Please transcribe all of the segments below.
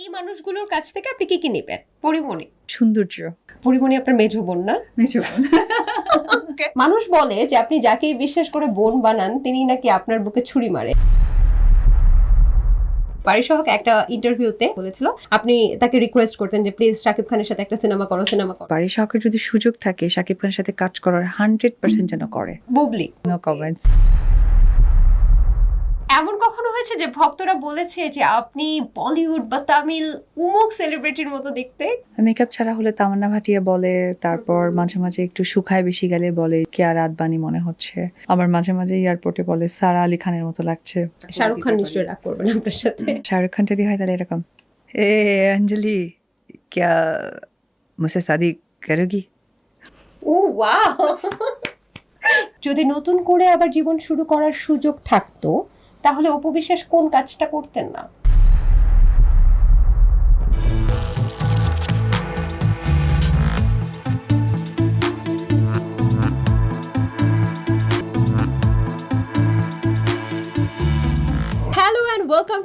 এই মানুষগুলোর কাছ থেকে আপনি কি কি নেবেন? পরিমণি। সৌন্দর্য। পরিমণি আপনার মেজ বোন না? মেজো বোন। মানুষ বলে যে আপনি যাকে বিশ্বাস করে বোন বানান তিনি নাকি আপনার বুকে ছুরি মারে। পারিসহক একটা ইন্টারভিউতে বলেছিল আপনি তাকে রিকোয়েস্ট করতেন যে প্লিজ শাকিব খানের সাথে একটা সিনেমা করো সিনেমা করো। বাড়ির যদি সুযোগ থাকে শাকিব খানের সাথে কাজ করার হান্ড্রেড পার্সেন্ট যেন করে। বুবলি। নো কমেন্টস এমন কখনো হয়েছে যে ভক্তরা বলেছে যে আপনি বলিউড বা তামিল উমুক সেলিব্রিটির মতো দেখতে? মেকআপ ছাড়া হলে তামান্না ভাটিয়া বলে তারপর মাঝে মাঝে একটু শুকায় বেশি গেলে বলে কেয়ার আদবানি মনে হচ্ছে? আবার মাঝে মাঝে এয়ারপোর্টে বলে সারা আলি খানের মতো লাগছে। শাহরুখ খান নিশ্চয়ই রাগ করবেন আপনার সাথে। শাহরুখ খান যদি হয় তাহলে এরকম এ অঞ্জলি ক্যা মুসে সাদি করোগি? ও ওয়াও! যদি নতুন করে আবার জীবন শুরু করার সুযোগ থাকতো তাহলে উপবিশ্বাস কোন কাজটা করতেন না?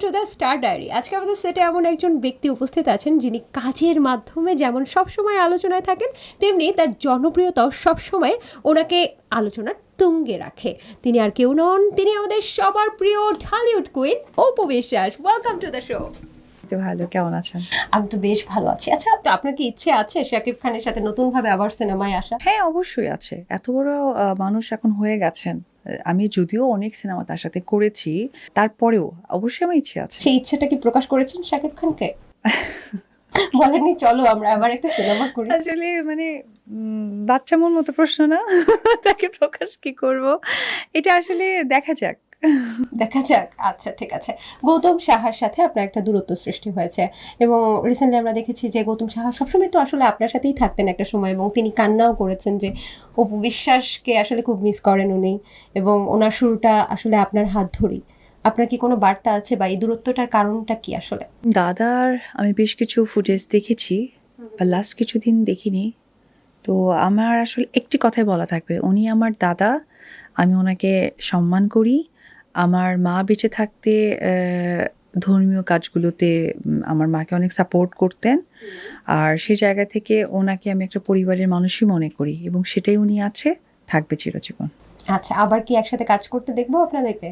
টু দ্য স্টার ডায়েরি আজকে আমাদের সেটে এমন একজন ব্যক্তি উপস্থিত আছেন যিনি কাজের মাধ্যমে যেমন সবসময় আলোচনায় থাকেন তেমনি তার জনপ্রিয়তাও সবসময় ওনাকে আলোচনার তুঙ্গে রাখে। তিনি আর কেউ নন তিনি আমাদের সবার প্রিয় Dhallywood queen Apu Biswas. Welcome to the show তো ভালো কেমন আছেন? আমি তো বেশ ভালো আছি। আচ্ছা তো আপনার কি ইচ্ছে আছে শাকিব খানের সাথে নতুন ভাবে আবার সিনেমায় আসা? হ্যাঁ অবশ্যই আছে। এত বড় মানুষ এখন হয়ে গেছেন। আমি যদিও অনেক সিনেমা তার সাথে করেছি তারপরেও অবশ্যই আমার ইচ্ছে আছে। সেই ইচ্ছাটা কি প্রকাশ করেছেন শাকিব খানকে? বলেননি চলো আমরা আবার একটা সিনেমা করি। আসলে মানে বাচ্চা মন মতো প্রশ্ন না তাকে প্রকাশ কি করব? এটা আসলে দেখা যাক। দেখা যাক। আচ্ছা ঠিক আছে। গৌতম সাহার সাথে আপনার একটা দূরত্ব সৃষ্টি হয়েছে এবং রিসেন্টলি আমরা দেখেছি যে গৌতম সাহা সবসময় তো আসলে আপনার সাথেই থাকতেন একটা সময় এবং তিনি কান্নাও করেছেন যে অপু বিশ্বাসকে আসলে খুব মিস করেন উনি এবং ওনার শুরুটা আসলে আপনার হাত ধরেই। আপনার কি কোনো বার্তা আছে বা এই দূরত্বটার কারণটা কি আসলে? দাদার আমি বেশ কিছু ফুটেজ দেখেছি বা লাস্ট কিছুদিন দেখিনি। তো আমার আসলে একটি কথাই বলা থাকবে, উনি আমার দাদা, আমি ওনাকে সম্মান করি আমার মা বেঁচে থাকতে ধর্মীয় কাজগুলোতে আমার মাকে অনেক সাপোর্ট করতেন। আর সেই জায়গা থেকে ওনাকে আমি একটা পরিবারের মানুষই মনে করি এবং সেটাই উনি আছে থাকবে চিরজীবন। আচ্ছা আবার কি একসাথে কাজ করতে দেখব আপনাদেরকে?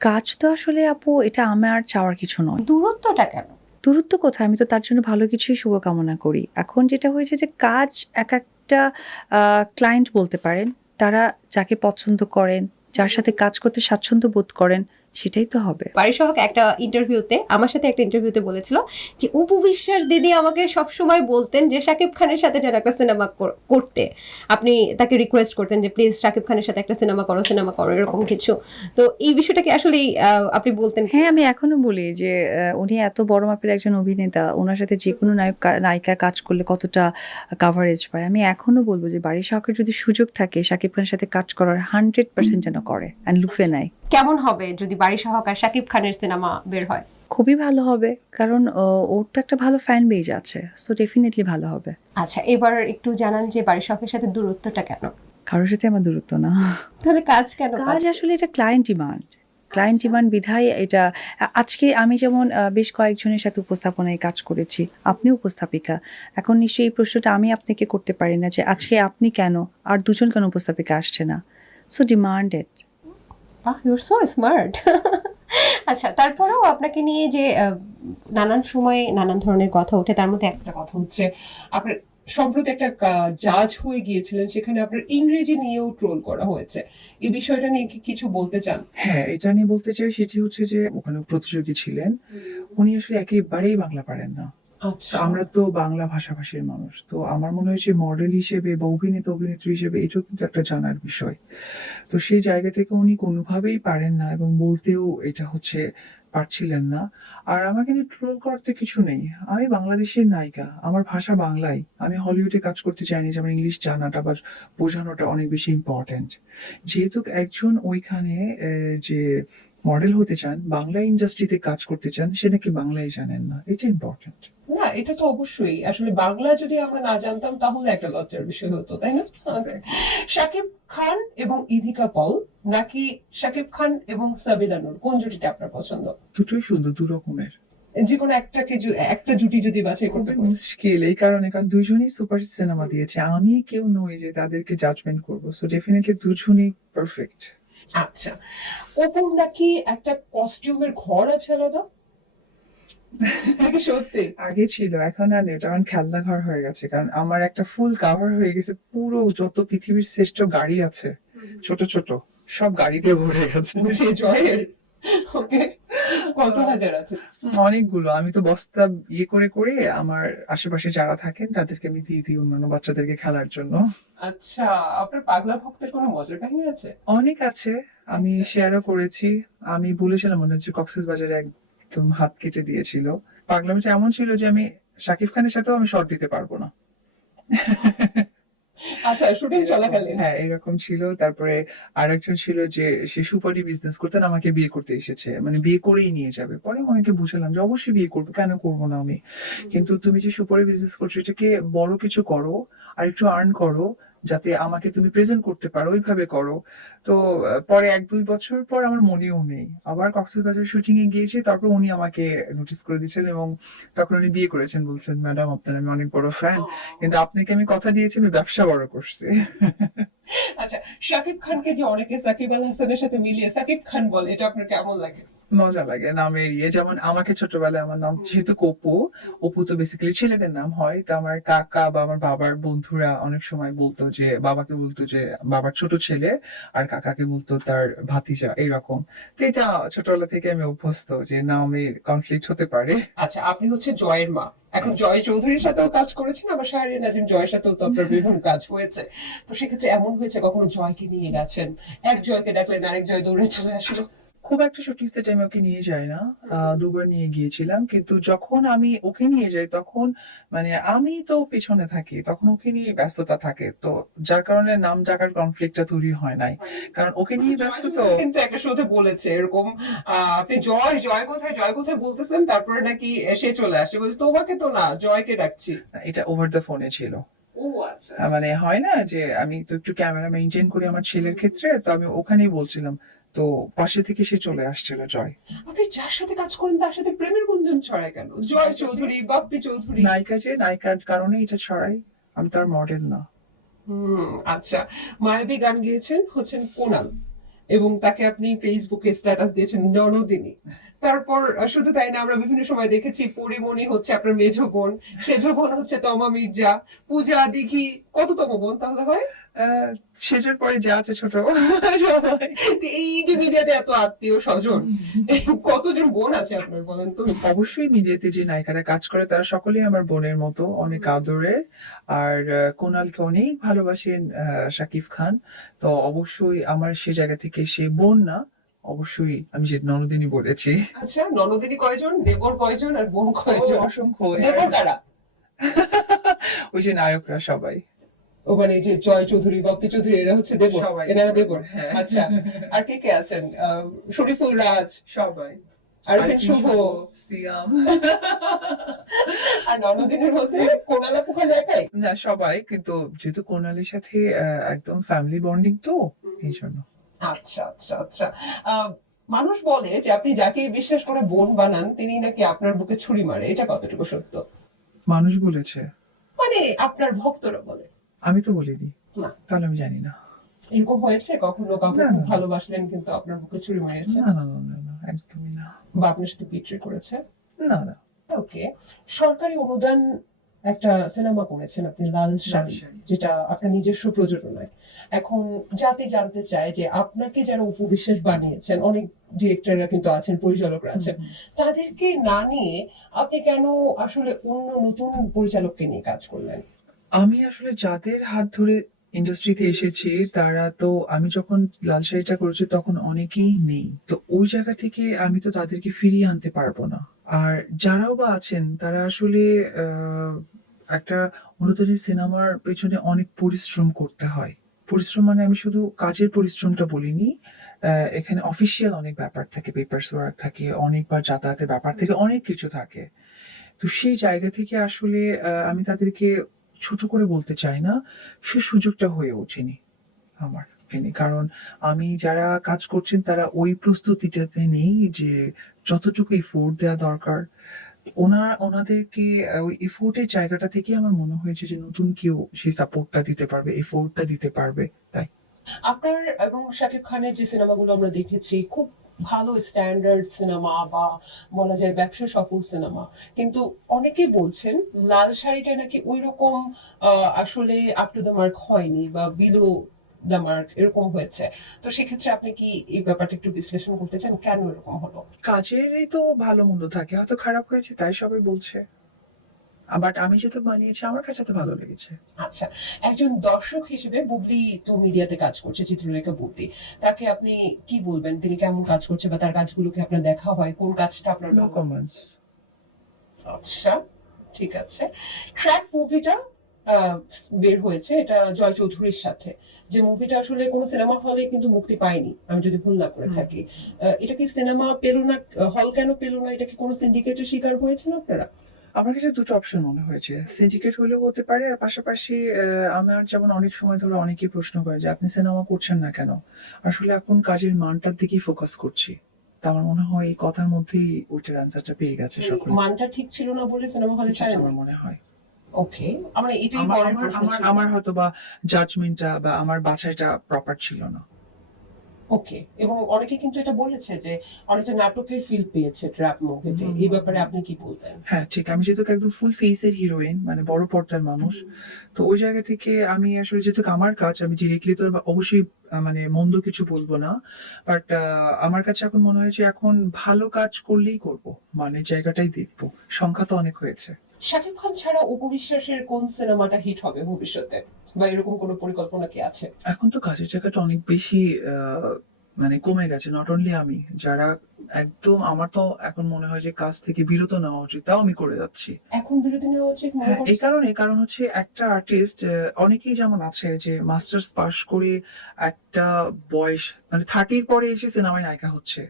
কাজ তো আসলে আপু এটা আমার চাওয়ার কিছু নয়। দূরত্বটা কেন? দূরত্ব কোথায়? আমি তো তার জন্য ভালো কিছুই শুভকামনা করি। এখন যেটা হয়েছে যে কাজ এক একটা ক্লায়েন্ট বলতে পারেন তারা যাকে পছন্দ করেন যার সাথে কাজ করতে স্বাচ্ছন্দ্য বোধ করেন। সেটাই তো হবে। বাড়ির পারিসহক একটা ইন্টারভিউতে আমার সাথে একটা ইন্টারভিউতে বলেছিল যে অপু বিশ্বাস দিদি আমাকে সব সময় বলতেন যে শাকিব খানের সাথে যেন একটা সিনেমা করতে আপনি তাকে রিকোয়েস্ট করতেন যে প্লিজ শাকিব খানের সাথে একটা সিনেমা করো সিনেমা করো এরকম কিছু। তো এই বিষয়টা কি আসলে আপনি বলতেন হ্যাঁ আমি এখনও বলি যে উনি এত বড় মাপের একজন অভিনেতা ওনার সাথে যে কোনো নায়ক নায়িকা কাজ করলে কতটা কাভারেজ পায়? আমি এখনও বলব যে বাড়ির শখের যদি সুযোগ থাকে শাকিব খানের সাথে কাজ করার হান্ড্রেড পার্সেন্ট যেন করে অ্যান্ড লুফে নেয়। কেমন হবে যদি বাড়ি সহক আর শাকিব খানের সিনেমা বের হয়? খুবই ভালো হবে কারণ ওর তো একটা ভালো ফ্যান বেজ আছে সো ডেফিনেটলি ভালো হবে। আচ্ছা এবার একটু জানান যে বাড়ি শখের সাথে দূরত্বটা কেন? কারোর সাথে আমার দূরত্ব না। তাহলে কাজ কেন কাজ আসলে এটা ক্লায়েন্ট ডিমান্ড ক্লায়েন্ট ডিমান্ড বিধায় এটা আজকে আমি যেমন বেশ কয়েকজনের সাথে উপস্থাপনায় কাজ করেছি আপনি উপস্থাপিকা। এখন নিশ্চয়ই এই প্রশ্নটা আমি আপনাকে করতে পারি না যে আজকে আপনি কেন আর দুজন কেন উপস্থাপিকা আসছে না। So demanded your so smart আচ্ছা তারপরেও আপনাকে নিয়ে যে নানান সময়ে নানান ধরনের কথা ওঠে তার মধ্যে একটা কথা হচ্ছে আপনার সম্প্রতি একটা জাজ হয়ে গিয়েছিলেন সেখানে আপনার ইংরেজি নিয়েও ট্রোল করা হয়েছে। এই বিষয়টা নিয়ে কি কিছু বলতে চান? হ্যাঁ এটা নিয়ে বলতে চাই সেটি হচ্ছে যে ওখানে প্রতিযোগী ছিলেন। উনি আসলে একেবারেই বাংলা পারেন না। আমরা তো বাংলা ভাষাভাষীর মানুষ, তো আমার মনে হয়েছে মডেল হিসেবে বা অভিনেতা, অভিনেত্রী হিসেবে এটাও কিন্তু একটা জানার বিষয়। তো সেই জায়গা থেকে উনি কোনোভাবেই পারেন না এবং বলতেও এটা হচ্ছে পারছিলেন না। আর আমাকে নিয়ে ট্রোল করতে কিছু নেই। আমি বাংলাদেশের নায়িকা, আমার ভাষা বাংলাই। আমি হলিউডে কাজ করতে চাইনি যে আমার ইংলিশ জানাটা বা বোঝানোটা অনেক বেশি ইম্পর্ট্যান্ট যেহেতু একজন ওইখানে যে মডেল হতে চান, বাংলা ইন্ডাস্ট্রিতে কাজ করতে চান, সে নাকি বাংলাই জানেন না। এটা ইম্পর্ট্যান্ট না এটা তো অবশ্যই। আসলে বাংলা যদি আমরা না জানতাম তাহলে একটা লজ্জার বিষয় হতো তাই না? শাকিব খান এবং ইধিকা পল নাকি শাকিব খান এবং সাবিনা নূর? কোন জুটিটা আপনার পছন্দ? দুটোই সুন্দর দু রকমের। যে কোনো একটাকে জু- একটা জুটি যদি বাছাই করতে মুশকিল এই কারণে কারণ দুজনই সুপার সিনেমা দিয়েছে। আমি কেউ নই যে তাদেরকে জাজমেন্ট করব সো ডেফিনেটলি দুজনই পারফেক্ট আচ্ছা। অপুর নাকি একটা কস্টিউমের ঘর আছে আলাদা? সত্যি। আগে ছিল এখন আর নেই, ঘর হয়ে গেছে কারণ আমার একটা ফুল কাভার হয়ে গেছে পুরো যত পৃথিবীর শ্রেষ্ঠ গাড়ি আছে ছোট ছোট সব গাড়িতে ভরে গেছে। সে জয়ের ওকে কত হাজার আছে? অনেকগুলো আমি তো বস্তা ইয়ে করে করে আমার আশেপাশে যারা থাকেন তাদেরকে আমি দিয়ে দিই অন্যান্য বাচ্চাদেরকে খেলার জন্য। আচ্ছা আপনার পাগলা ভক্তের কোনো মজার কাহিনী আছে? অনেক আছে আমি শেয়ারও করেছি আমি বলেছিলাম মনে হচ্ছে কক্সেস বাজারে একদম হাত কেটে দিয়েছিল। পাগলামি এমন ছিল যে আমি শাকিব খানের সাথেও আমি শর্ট দিতে পারব না। আচ্ছা শুটিং চলাকালীন। হ্যাঁ এরকম ছিল। তারপরে আরেকজন ছিল যে সে সুপারি বিজনেস করতেন আমাকে বিয়ে করতে এসেছে। মানে বিয়ে করেই নিয়ে যাবে। পরে অনেকে বুঝালাম যে অবশ্যই বিয়ে করব। কেন করব না আমি কিন্তু তুমি যে সুপারি বিজনেস করছ এটাকে বড় কিছু করো আর একটু আর্ন করো। যাতে আমাকে তুমি প্রেজেন্ট করতে পারো, ওইভাবে করো। তো পরে এক দুই বছর পর আমার মনেও নেই। আবার কক্সবাজার শুটিং এ গিয়েছি, তারপর উনি আমাকে নোটিস করে দিয়েছেন এবং তখন উনি বিয়ে করেছেন, বলছেন ম্যাডাম আপনার আমি অনেক বড় ফ্যান কিন্তু আপনাকে আমি কথা দিয়েছি, আমি ব্যবসা বড় করছি। আচ্ছা শাকিব খানকে যে অনেকে সাকিব আল হাসানের সাথে মিলিয়ে, সাকিব খান বলে, এটা আপনার কেমন লাগে? মজা লাগে নামের ইয়ে। যেমন আমাকে ছোটবেলায় আমার নাম, যেহেতু কপু, অপু তো বেসিক্যালি ছেলেদের নাম হয়, তো আমার কাকা বা আমার বাবার বন্ধুরা অনেক সময় বলতো যে, বাবাকে বলতো যে, বাবার ছোট ছেলে আর কাকাকে বলতো তার ভাতিজা, এইরকম। তো এটা ছোটবেলা থেকে আমি অভ্যস্ত যে নামের কনফ্লিক্ট হতে পারে। আচ্ছা আপনি হচ্ছে জয়ের মা। এখন জয় চৌধুরীর সাথেও কাজ করেছেন, আবার শাহরিয়ার নাজিম জয়ের সাথেও তো আপনার বিভিন্ন কাজ হয়েছে। তো সেক্ষেত্রে এমন হয়েছে কখনো জয়কে নিয়ে গেছেন? এক জয়কে ডাকলেন, আরেক জয় দৌড়ে চলে আসলো। খুব একটা শুটিং সেট আমি ওকে নিয়ে যাই না দুবার নিয়ে গিয়েছিলাম। কিন্তু যখন আমি ওকে নিয়ে যাই তখন মানে আমি তো পেছনে থাকি তখন ওকে নিয়ে ব্যস্ততা থাকে। তো যার কারণে নাম জাগার কনফ্লিক্টটা তৈরি হয় নাই। কারণ ওকে নিয়ে ব্যস্ত তো কিন্তু একটা শোতে বলেছে এরকম আপনি জয় জয় কোথায় জয় কোথায় বলতেছেন তারপরে নাকি এসে চলে আসে। বলছে তোমাকে তো না জয়কে ডাকছি। এটা ওভার দ্য ফোনে ছিল। আচ্ছা মানে হয় না যে আমি তো একটু ক্যামেরা মেনটেন করি আমার ছেলের ক্ষেত্রে তো আমি ওখানেই বলছিলাম তো পাশে থেকে সে চলে আসছিল জয়। আপনি যার সাথে কাজ করেন তার সাথে প্রেমের গুঞ্জন ছড়ায় কেন? জয় চৌধুরী বাপ্পি চৌধুরী। নায়িকা যে নায়িকার কারণে এটা ছড়াই আমি তার মডেল না। আচ্ছা। মায়াবী গান গেয়েছেন হচ্ছেন কোনাল এবং তাকে আপনি ফেসবুকে স্ট্যাটাস দিয়েছেন ননদিনী। তারপর শুধু তাই না আমরা বিভিন্ন সময় দেখেছি পরিমণি হচ্ছে আপনার মেঝো বোন সেজো বোন হচ্ছে তমা মির্জা পূজা দিঘি কততম বোন তাহলে হয়? সেজের পরে যা আছে ছোট এই যে মিডিয়াতে এত আত্মীয় স্বজন কতজন বোন আছে আপনার বলেন তো? অবশ্যই মিডিয়াতে যে নায়িকারা কাজ করে তারা সকলেই আমার বোনের মতো অনেক আদরের। আর কুনালকে অনেক ভালোবাসেন শাকিব খান। তো অবশ্যই আমার সে জায়গা থেকে সে বোন না অবশ্যই আমি যে ননদিনী বলেছি। আচ্ছা ননদিনী কয়জন? দেবর কয়জন? আর বোন কয়জন? অসংখ্য। দেবর কারা? ওই যে নায়করা সবাই। মানে যে জয় চৌধুরী বাপ্পি চৌধুরী এরা হচ্ছে সবাই। এনারা দেবর হ্যাঁ। আচ্ছা আর কে কে আছেন? শরীফুল রাজ। সবাই। আরফিন শুভ। সিয়াম। আর ননদিনের মধ্যে কোনালা পুখালে একাই? না সবাই কিন্তু যেহেতু কোনালের সাথে একদম ফ্যামিলি বন্ডিং তো এই জন্য আচ্ছা আচ্ছা আচ্ছা। আহ, মানুষ বলে যে আপনি যাকে বিশ্বাস করে বোন বানান তিনি নাকি আপনার বুকে ছুরি মারে। এটা কতটুকু সত্য? মানুষ বলেছে। মানে আপনার ভক্তরা বলে। আমি তো বলিনি। তাহলে আমি জানি না। এরকম হয়েছে? কখনো কাউকে। ভালোবাসলেন কিন্তু আপনার বুকে ছুরি মারিয়েছে? না না না না একদমই না। বা আপনার সাথে বিট্রে করেছে? না না। ওকে। সরকারি অনুদান একটা সিনেমা করেছেন আপনি লাল শাড়ি। যেটা আপনার নিজস্ব প্রযোজনায়। এখন জাতি জানতে চায় যে আপনাকে যারা উপবিশ্বাস বানিয়েছেন অনেক ডিরেক্টররা কিন্তু আছেন পরিচালকরা আছেন তাদেরকে না নিয়ে আপনি কেন আসলে অন্য নতুন পরিচালককে নিয়ে কাজ করলেন? আমি আসলে যাদের হাত ধরে ইন্ডাস্ট্রিতে এসেছি তারা তো আমি যখন লাল শাড়িটা করেছি তখন অনেকেই নেই। তো ওই জায়গা থেকে আমি তো তাদেরকে ফিরিয়ে আনতে পারব না। আর যারাও বা আছেন তারা আসলে একটা অনুদানের সিনেমার পেছনে অনেক পরিশ্রম করতে হয়। পরিশ্রম মানে আমি শুধু কাজের পরিশ্রমটা বলিনি এখানে অফিসিয়াল অনেক ব্যাপার থাকে পেপার ওয়ার্ক থাকে অনেকবার যাতায়াতের ব্যাপার থাকে অনেক কিছু থাকে। তো সেই জায়গা থেকে আসলে আমি তাদেরকে ছোট করে বলতে চাই না, সে সুযোগটা হয়ে ওঠেনি আমার কারণ আমি যারা কাজ করছেন, তারা ওই প্রস্তুতিটাতে নেই যে যতটুকু এফোর্ট দেওয়া দরকার। ওনার ওনাদেরকে ওই এফোর্টের জায়গাটা থেকে আমার মনে হয়েছে যে নতুন কেউ সেই সাপোর্টটা দিতে পারবে এফোর্টটা দিতে পারবে, তাই। আপনার এবং শাকিব খানের যে সিনেমাগুলো আমরা দেখেছি, খুব ভালো স্ট্যান্ডার্ড সিনেমা বা বলা যায় ব্যবসা সফল সিনেমা কিন্তু অনেকে বলছেন লাল শাড়িটা নাকি ওই রকম আসলে আপ টু দ্য মার্ক হয়নি বা বিলো দ্য মার্ক এরকম হয়েছে। তো সেক্ষেত্রে আপনি কি এই ব্যাপারটা একটু বিশ্লেষণ করতে চান? কেন এরকম হলো? কাজেরই তো ভালো মন্দ থাকে, হয়তো খারাপ হয়েছে, তাই সবাই বলছে। বাট আমি যেহেতু বানিয়েছি আমার কাছে তো ভালো লেগেছে। আচ্ছা একজন দর্শক হিসেবে বুবলি তো মিডিয়াতে কাজ করছে চিত্রলেখা বুবলি। তাকে আপনি কি বলবেন? তিনি কেমন কাজ করছে বা তার কাজগুলোকে আপনার দেখা হয়? কোন কাজটা আপনার নো কমেন্টস আচ্ছা ঠিক আছে। ট্র্যাক মুভিটা বের হয়েছে এটা জয় চৌধুরীর সাথে। যে মুভিটা আসলে কোনো সিনেমা হলে কিন্তু মুক্তি পায়নি আমি যদি ভুল না করে থাকি। আহ, এটা কি সিনেমা পেল না হল কেন পেল না? এটা কি কোনো সিন্ডিকেটের শিকার হয়েছেন আপনারা? আমার কাছে দুটো অপশন মনে হয়েছে। সিন্ডিকেট হলেও হতে পারে আর পাশাপাশি আমার যেমন অনেক সময় ধরে অনেকেই প্রশ্ন করে যে আপনি সিনেমা করছেন না কেন? আসলে এখন কাজের মানটার দিকেই ফোকাস করছি। তা আমার মনে হয় এই কথার মধ্যেই ওইটার অ্যান্সারটা পেয়ে গেছে সকলে মানটা ঠিক ছিল না বলে সিনেমা হলে ছাড়েন আমার মনে হয়। ওকে আমরা এটাই আমার হয়তো বা জাজমেন্টটা বা আমার বাছাইটা প্রপার ছিল না। ওকে এবং অনেকে কিন্তু এটা বলেছে যে অনেকটা নাটকের ফিল পেয়েছে ট্র্যাপ মুভিতে এই ব্যাপারে আপনি কি বলবেন হ্যাঁ ঠিক। আমি যেহেতু একদম ফুল ফেসের হিরোইন মানে বড় পর্দার মানুষ তো ওই জায়গা থেকে আমি আসলে যেহেতু আমার কাজ আমি ডিরেক্টলি তো অবশ্যই মানে মন্দ কিছু বলব না। বাট আমার কাছে এখন মনে হয় যে এখন ভালো কাজ করলেই করব। মানে জায়গাটাই দেখব। সংখ্যা তো অনেক হয়েছে। শাকিব খান ছাড়া উপবিশ্বাসের কোন সিনেমাটা হিট হবে ভবিষ্যতে? বা এরকম কোনো পরিকল্পনা কি আছে? এখন তো কাজের জায়গাটা অনেক বেশি মানে কমে গেছে নট অনলি আমি যারা একদম আমার তো এখন মনে হয় যে কাজ থেকে বিরত নেওয়া উচিত তাও আমি করে যাচ্ছি। এখন বিরতি নেওয়া উচিত হ্যাঁ এই কারণে কারণ হচ্ছে একটা আর্টিস্ট অনেকেই যেমন আছে যে মাস্টার্স পাস করে একটা বয়স মানে থার্টির পরে এসে সিনেমায় নায়িকা হচ্ছে।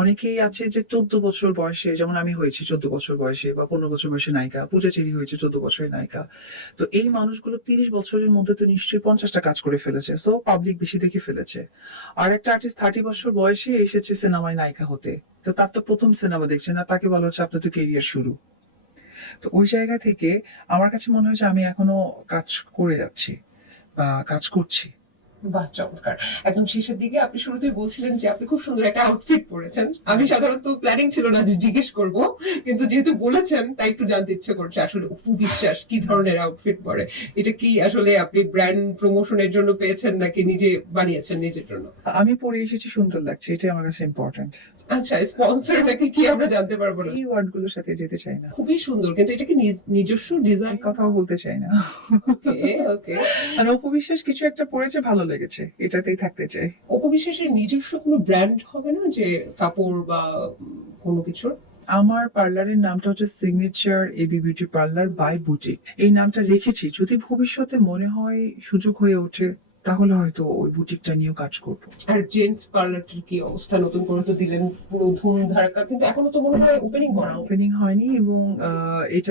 অনেকেই আছে যে চোদ্দ বছর বয়সে, যেমন আমি হয়েছি চোদ্দ বছর বয়সে বা পনেরো বছর বয়সে নায়িকা পূজা চেরি হয়েছে চোদ্দ বছরের নায়িকা। তো এই মানুষগুলো তিরিশ বছরের মধ্যে তো নিশ্চয়ই পঞ্চাশটা কাজ করে ফেলেছে সো পাবলিক বেশি দেখে ফেলেছে। আর একটা আর্টিস্ট থার্টি বছর বয়সে এসেছে সিনেমায় নায়িকা হতে, তো তার তো প্রথম সিনেমা দেখছে না তাকে বলা হচ্ছে আপনার তো কেরিয়ার শুরু। তো ওই জায়গা থেকে আমার কাছে মনে হয় যে আমি এখনও কাজ করে যাচ্ছি, বা কাজ করছি। বাহ চমৎকার। একদম শেষের দিকে আপনি শুরুতেই বলছিলেন যে আপনি খুব সুন্দর একটা আউটফিট পরেছেন। আমি সাধারণত প্ল্যানিং ছিল না যে জিজ্ঞেস করব কিন্তু যেহেতু বলেছেন তাই একটু জানতে ইচ্ছে করছে আসলে অপু বিশ্বাস কি ধরনের আউটফিট পরে? এটা কি আসলে আপনি ব্র্যান্ড প্রমোশনের জন্য পেয়েছেন নাকি নিজে বানিয়েছেন নিজের জন্য? আমি পরে এসেছি সুন্দর লাগছে এটাই আমার কাছে ইম্পর্টেন্ট আচ্ছা স্পন্সর নাকি কি আমরা জানতে পারব না? এই ওয়ার্ডগুলোর সাথে যেতে চাই না। খুবই সুন্দর কিন্তু এটা কি নিজস্ব ডিজাইন কথাও বলতে চাই না। ওকে আর উপবিশ্বাস কিছু একটা পড়েছে ভালো লেগেছে এটাতেই থাকতে চাই উপবিশ্বাসের নিজস্ব কোনো ব্র্যান্ড হবে না যে কাপড় বা কোনো কিছুর? আমার পার্লারের নামটা হচ্ছে signature AB beauty parlour by boutique এই নামটা রেখেছি যদি ভবিষ্যতে মনে হয় সুযোগ হয়ে ওঠে তাহলে হয়তো ওই বুটিকটা নিয়েও কাজ করব। আর জেন্টস পার্লারটির কি অবস্থা? নতুন করে তো দিলেন পুরো ধুম ধারাকা কিন্তু এখনও তো মনে হয় ওপেনিং করা ওপেনিং হয়নি এবং এটা